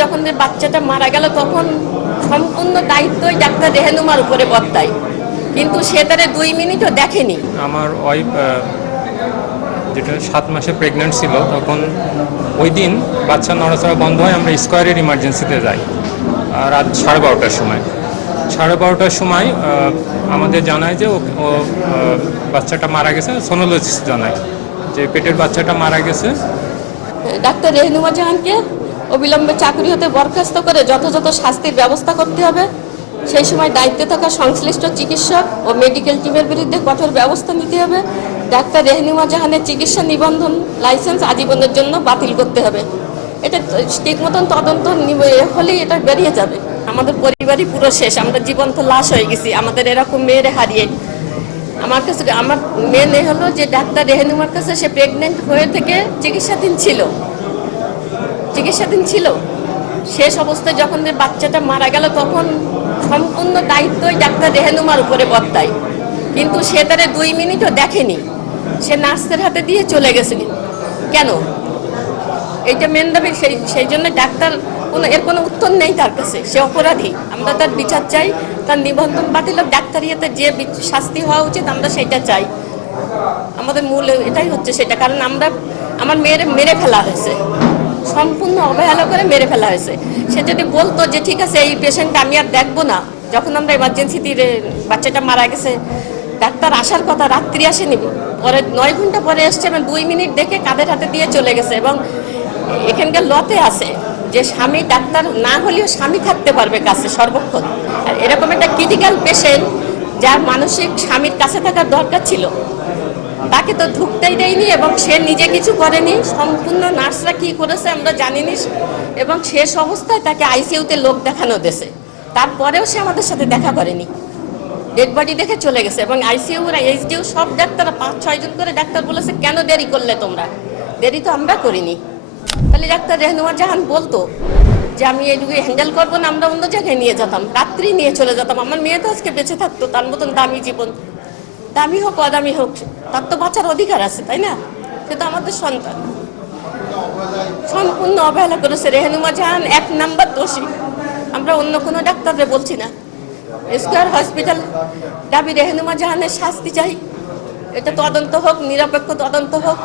যখন যে বাচ্চাটা মারা গেল তখন সম্পূর্ণ দায়িত্বই ডাক্তার রেহেনুমার উপরে বর্তায়, কিন্তু সে তারে 2 মিনিটও দেখেনি। আমার ওয়াইফ যেটা 7 মাসে প্রেগনেন্ট ছিল, তখন ওই দিন বাচ্চা নড়াচড়া বন্ধ হয়, আমরা স্কোয়ারের ইমার্জেন্সিতে যাই রাত 12:30টার সময়। 12:30টার সময় আমাদের জানায় যে ও বাচ্চাটা মারা গেছে। সোনোলজিস্ট জানায় যে পেটের বাচ্চাটা মারা গেছে। ডাক্তার রেহেনুমা জাহানকে অবিলম্বে চাকরি হতে বরখাস্ত করে যথাযথ শাস্তির ব্যবস্থা করতে হবে। সেই সময় দায়িত্বে থাকা সংশ্লিষ্ট চিকিৎসক ও মেডিকেল টিমের বিরুদ্ধে কঠোর ব্যবস্থা নিতে হবে। ডাক্তার রেহেনুমা জাহানের চিকিৎসা নিবন্ধন লাইসেন্স আজীবনের জন্য বাতিল করতে হবে। এটা ঠিক মতন তদন্ত হলেই এটা বেরিয়ে যাবে। আমাদের পরিবারই পুরো শেষ, আমরা জীবন্ত লাশ হয়ে গেছি আমাদের এরকম মেয়েরে হারিয়ে। আমার কাছে আমার মেন হলো যে ডাক্তার রেহেনুমার কাছে সে প্রেগনেন্ট হয়ে থেকে চিকিৎসাধীন ছিল। শেষ অবস্থায় যখন যে বাচ্চাটা মারা গেল তখন সম্পূর্ণ দায়িত্বই ডাক্তার রেহেনুমার উপরে বর্তায়, কিন্তু সে তারে 2 মিনিটও দেখেনি। সে নার্সের হাতে দিয়ে চলে গেছিল কেন? এইটা মেন দাবি। সেই জন্য ডাক্তার এর কোনো উত্তর নেই তার কাছে, সে অপরাধী। আমরা তার বিচার চাই, তার নিবন্ধন বাতিল হোক, ডাক্তারিয়াতে যে শাস্তি হওয়া উচিত আমরা সেটা চাই। আমাদের মূল এটাই হচ্ছে সেটা, কারণ আমার মেয়ের মেরে ফেলা হয়েছে, সম্পূর্ণ অবহেলা করে মেরে ফেলা হয়েছে। সে যদি বলতো যে ঠিক আছে এই পেশেন্ট আমি আর দেখবো না, যখন আমরা এমার্জেন্সিতে বাচ্চাটা মারা গেছে ডাক্তার আসার কথা, রাত্রি আসেনি, পরে 9 ঘন্টা পরে এসছে এবং 2 মিনিট দেখে কাঁধের হাতে দিয়ে চলে গেছে। এবং এখানকার লতে আছে যে স্বামী ডাক্তার না হলেও স্বামী থাকতে পারবে কাছে সর্বক্ষণ। আর এরকম একটা ক্রিটিক্যাল পেশেন্ট যার মানসিক স্বামীর কাছে থাকার দরকার ছিল, তাকে তো ঢুকতেই দেয়নি এবং সে নিজে কিছু করেনি। সম্পূর্ণ নার্সরা কি করেছে আমরা জানিনি। এবং শেষ অবস্থায় তাকে আইসিইউতে লোক দেখানো দিয়েছে, তারপরেও সে আমাদের সাথে দেখা করেনি, ডেড বডি দেখে চলে গেছে। এবং আইসিইউ এইচডিইউ সব ডাক্তার 5-6 জন করে ডাক্তার বলেছে কেন দেরি করলে তোমরা? দেরি তো আমরা করিনি। তাহলে ডাক্তার রেহেনুমা জাহান বলতো যে আমি এইটুকু হ্যান্ডেল করবো না, আমরা অন্য জায়গায় নিয়ে যেতাম, রাত্রি নিয়ে চলে যেতাম। আমার মেয়ে তো আজকে বেঁচে থাকতো, তার মতন দামি জীবন, দামি হোক অদামি হোক, তার তো বাঁচার অধিকার আছে, তাই না? সে তো আমাদের সন্তান। সম্পূর্ণ অবহেলা করেছে রেহেনুমা জাহান, 1 নাম্বার দোষী। আমরা অন্য কোনো ডাক্তাররে বলছি না। স্কয়ার হসপিটাল দাবি রেহেনুমা জাহানের শাস্তি চাই, এটা তদন্ত হোক, নিরপেক্ষ তদন্ত হোক।